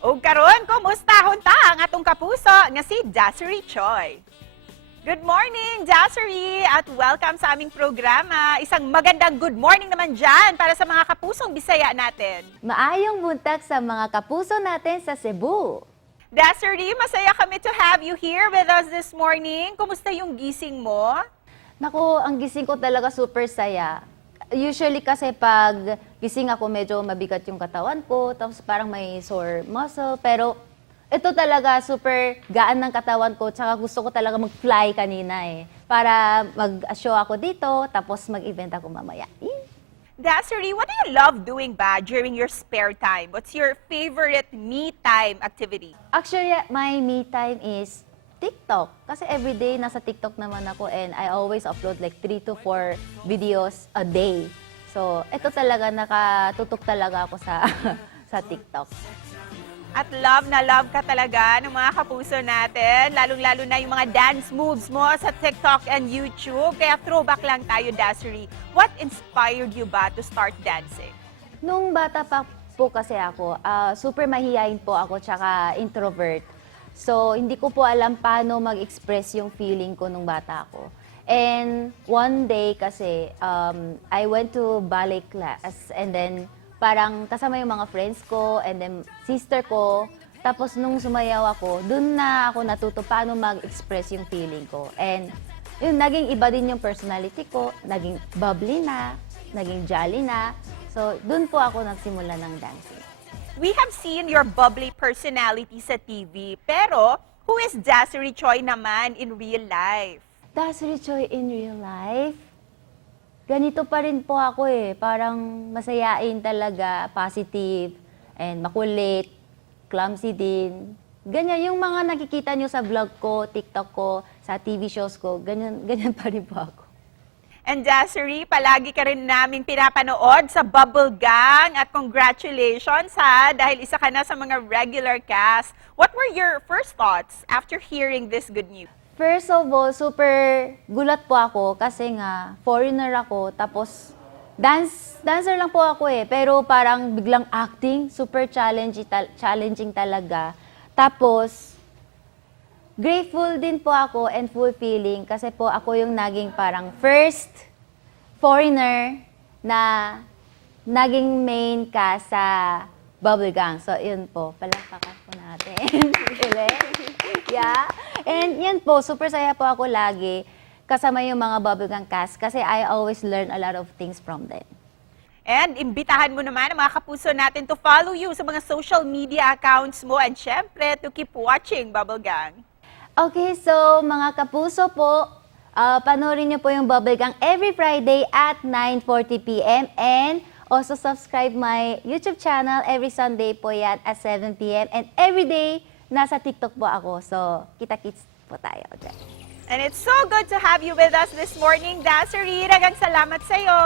O karon, kumusta ta ang atong kapuso nga si Dassery Choi. Good morning, Dassery, at welcome sa aming programa. Isang magandang good morning naman dyan para sa mga kapusong Bisaya natin. Maayong buntag sa mga kapuso natin sa Cebu. Dassery, masaya kami to have you here with us this morning. Kumusta yung gising mo? Naku, ang gising ko talaga super saya. Usually kasi pag gising ako, medyo mabigat yung katawan ko, tapos parang may sore muscle. Pero ito talaga super gaan ng katawan ko, tsaka gusto ko talaga mag-fly kanina para mag-show ako dito, tapos mag-event ako mamaya. Dassery, what do you love doing ba during your spare time? What's your favorite me time activity? Actually, my me time is TikTok. Kasi everyday nasa TikTok naman ako and I always upload like 3 to 4 videos a day. So, ito talaga, nakatutok talaga ako sa sa TikTok. At love na love ka talaga ng mga kapuso natin, lalong-lalo na yung mga dance moves mo sa TikTok and YouTube. Kaya throwback lang tayo, Dassery. What inspired you ba to start dancing? Nung bata pa po kasi ako, super mahihayin po ako tsaka introvert. So, hindi ko po alam paano mag-express yung feeling ko nung bata ako. And one day kasi, I went to ballet class and then parang kasama yung mga friends ko and then sister ko. Tapos nung sumayaw ako, dun na ako natuto paano mag-express yung feeling ko. And yun, naging iba din yung personality ko, naging bubbly na, naging jolly na. So, dun po ako nagsimula ng dancing. We have seen your bubbly personality sa TV, pero who is Dassery Choi naman in real life? Dassery Choi in real life? Ganito pa rin po ako parang masayain talaga, positive, and makulit, clumsy din. Ganyan, yung mga nakikita nyo sa vlog ko, TikTok ko, sa TV shows ko, ganyan pa rin po ako. And Dassery, palagi ka rin namin pinapanood sa Bubble Gang at congratulations dahil isa ka na sa mga regular cast. What were your first thoughts after hearing this good news? First of all, super gulat po ako kasi nga foreigner ako, tapos dancer lang po ako pero parang biglang acting, super challenging talaga. Tapos, grateful din po ako and fulfilling kasi po ako yung naging parang first foreigner na naging main cast sa Bubble Gang. So, yun po. Palakpakan po natin. Yeah. And yan po, super saya po ako lagi kasama yung mga Bubble Gang cast kasi I always learn a lot of things from them. And imbitahan mo naman ang mga kapuso natin to follow you sa mga social media accounts mo and syempre to keep watching Bubble Gang. Okay, so mga kapuso po, panoorin niyo po yung Bubble Gang every Friday at 9:40 p.m. and also subscribe my YouTube channel every Sunday po yan at 7 p.m. and every day nasa TikTok po ako. So, kita-kits po tayo dyan. And it's so good to have you with us this morning, Dassery. Daghang salamat sa'yo.